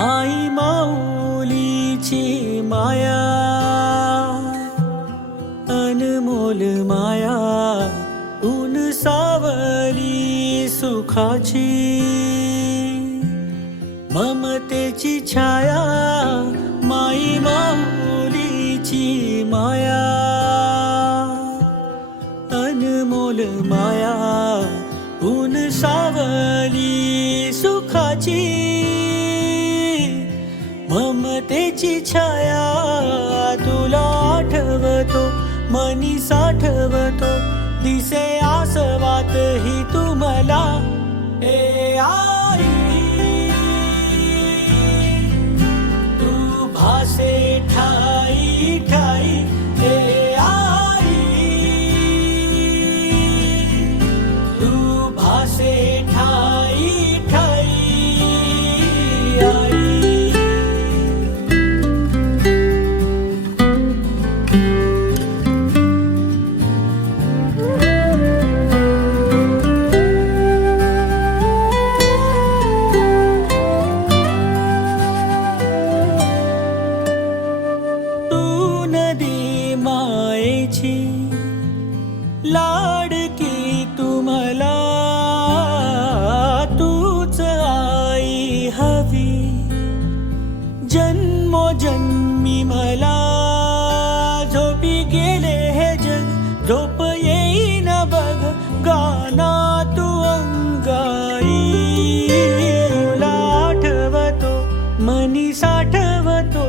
माई माऊलीची माया, अनमोल माया, ऊन सावली सुखाची, ममतेची छाया, माई माऊलीची माया, अनमोल माया, ऊन सावली सुखाची, ममतेची छाया. तुला आठवतो मनी साठवतो, दिसे आसवात ही तू मला. ए आई तू भासे ठाई ठाई, ए आई तू भासे ठाई ठाई. आई मायेची लाडकी तुम्हाला, तूच आई हवी जन्मोजन्मी मला. झोपी गेले हे जग झोप येईन बघ, गाना तू अंगाई. तुला आठवतो मनी साठवतो,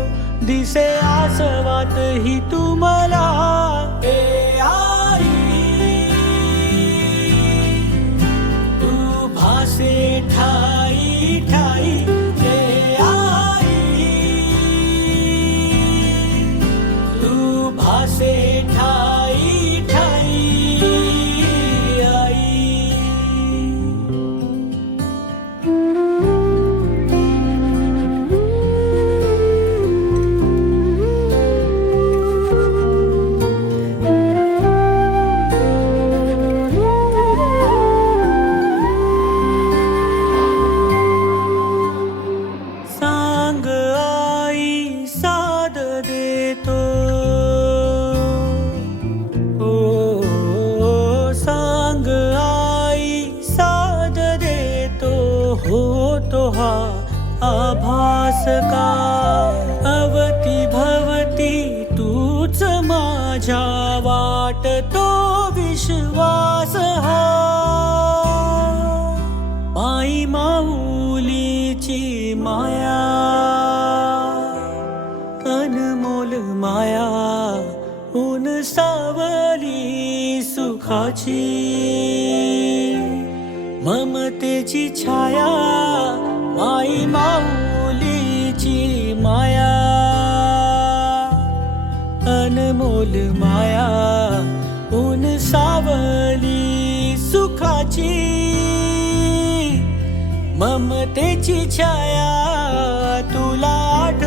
दिसे आसवात ही तू मला. ए आई तू भासे ठाई ठाई, ए आई तू भासे ठाई ठाई. आई देतो, हो सांग आई साद देतो. होतो हा आभास का, अवती भवती तूच माझ्या, वाटतो विश्वास हा. माई माऊलीची माया, अनमोल माया, ऊन सावली सुखाची, ममतेची छाया, माई माऊलीची माया, अनमोल माया, ऊन सावली सुखाची, ममतेची छाया. तुला आठ